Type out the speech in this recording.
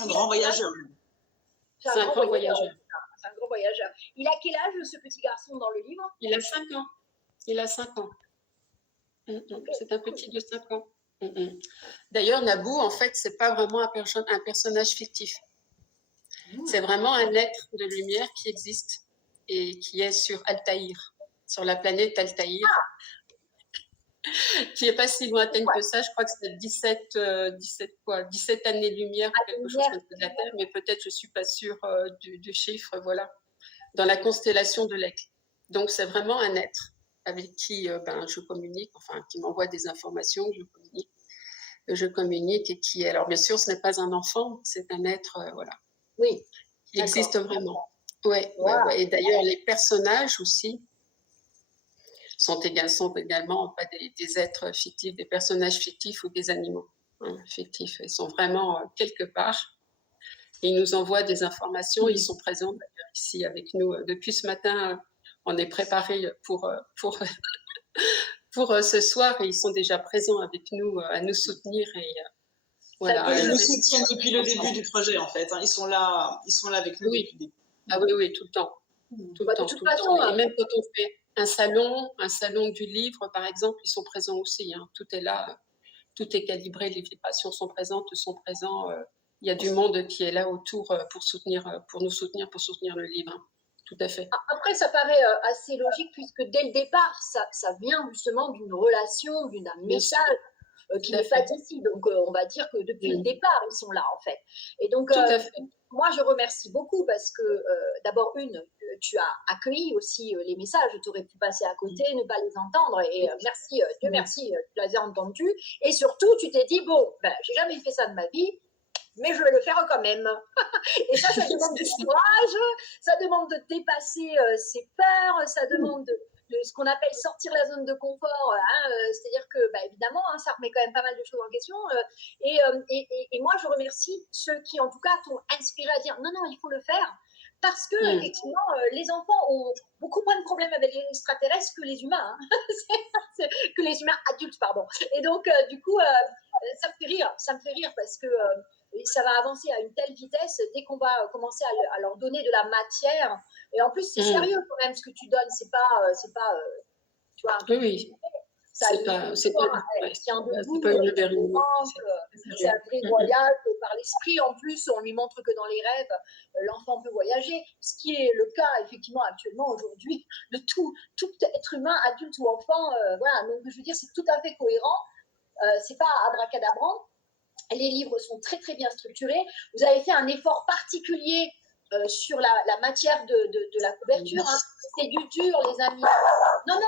Un grand voyageur. C'est un grand voyageur. C'est un grand voyageur. Il a quel âge, ce petit garçon, dans le livre? Il a 5 ans. Il a 5 ans. C'est un petit de 5 ans. D'ailleurs, Naboo, en fait, c'est pas vraiment un personnage fictif. C'est vraiment un être de lumière qui existe et qui est sur Altaïr, sur la planète Altaïr, qui n'est pas si lointaine que ça. Je crois que c'est 17 années-lumière ou quelque chose comme ça de la Terre, mais peut-être je ne suis pas sûre du chiffre, voilà, dans la constellation de l'Aigle. Donc, c'est vraiment un être avec qui je communique, enfin, qui m'envoie des informations, je communique et qui est... Alors, bien sûr, ce n'est pas un enfant, c'est un être, voilà, oui, qui existe vraiment. Ouais. Et d'ailleurs, les personnages aussi sont également pas des êtres fictifs, des personnages fictifs ou des animaux fictifs. Ils sont vraiment quelque part. Ils nous envoient des informations, ils sont présents d'ailleurs ici avec nous. Depuis ce matin, on est préparés pour ce soir et ils sont déjà présents avec nous à nous soutenir. Et, voilà. Ils nous soutiennent depuis le début du projet en fait. Ils sont là avec nous depuis le début. Ah oui, tout le temps. Tout le temps. Et même quand on fait un salon du livre, par exemple, ils sont présents aussi. Tout est là, tout est calibré, les vibrations sont présentes, sont présents. Il y a du monde qui est là autour pour nous soutenir, pour soutenir le livre. Tout à fait. Après, ça paraît assez logique puisque dès le départ, ça vient justement d'une relation, d'un message qui n'est pas d'ici. Donc, on va dire que depuis le départ, ils sont là, en fait. Et donc, moi, je remercie beaucoup parce que, d'abord, tu as accueilli aussi les messages. Tu aurais pu passer à côté, ne pas les entendre. Et merci, Dieu merci, tu les as entendus. Et surtout, tu t'es dit, bon, j'ai jamais fait ça de ma vie, mais je vais le faire quand même. Et ça demande du courage, ça demande de dépasser ses peurs, ça demande de ce qu'on appelle sortir la zone de confort. C'est-à-dire que, évidemment, ça remet quand même pas mal de choses en question. Et moi, je remercie ceux qui, en tout cas, t'ont inspiré à dire non, il faut le faire. Parce que, effectivement, les enfants ont beaucoup moins de problèmes avec les extraterrestres que les humains. Que les humains adultes, pardon. Et donc, du coup, ça me fait rire parce que ça va avancer à une telle vitesse dès qu'on va commencer à leur donner de la matière. Et en plus, c'est sérieux quand même ce que tu donnes. C'est pas tu vois, oui. C'est pas une vérité. C'est un vrai voyage par l'esprit. En plus, on lui montre que dans les rêves, l'enfant peut voyager, ce qui est le cas effectivement actuellement aujourd'hui de tout être humain, adulte ou enfant. Voilà, donc je veux dire, c'est tout à fait cohérent. C'est pas abracadabrant. Les livres sont très très bien structurés. Vous avez fait un effort particulier sur la matière de la couverture. C'est du dur, les amis. Non,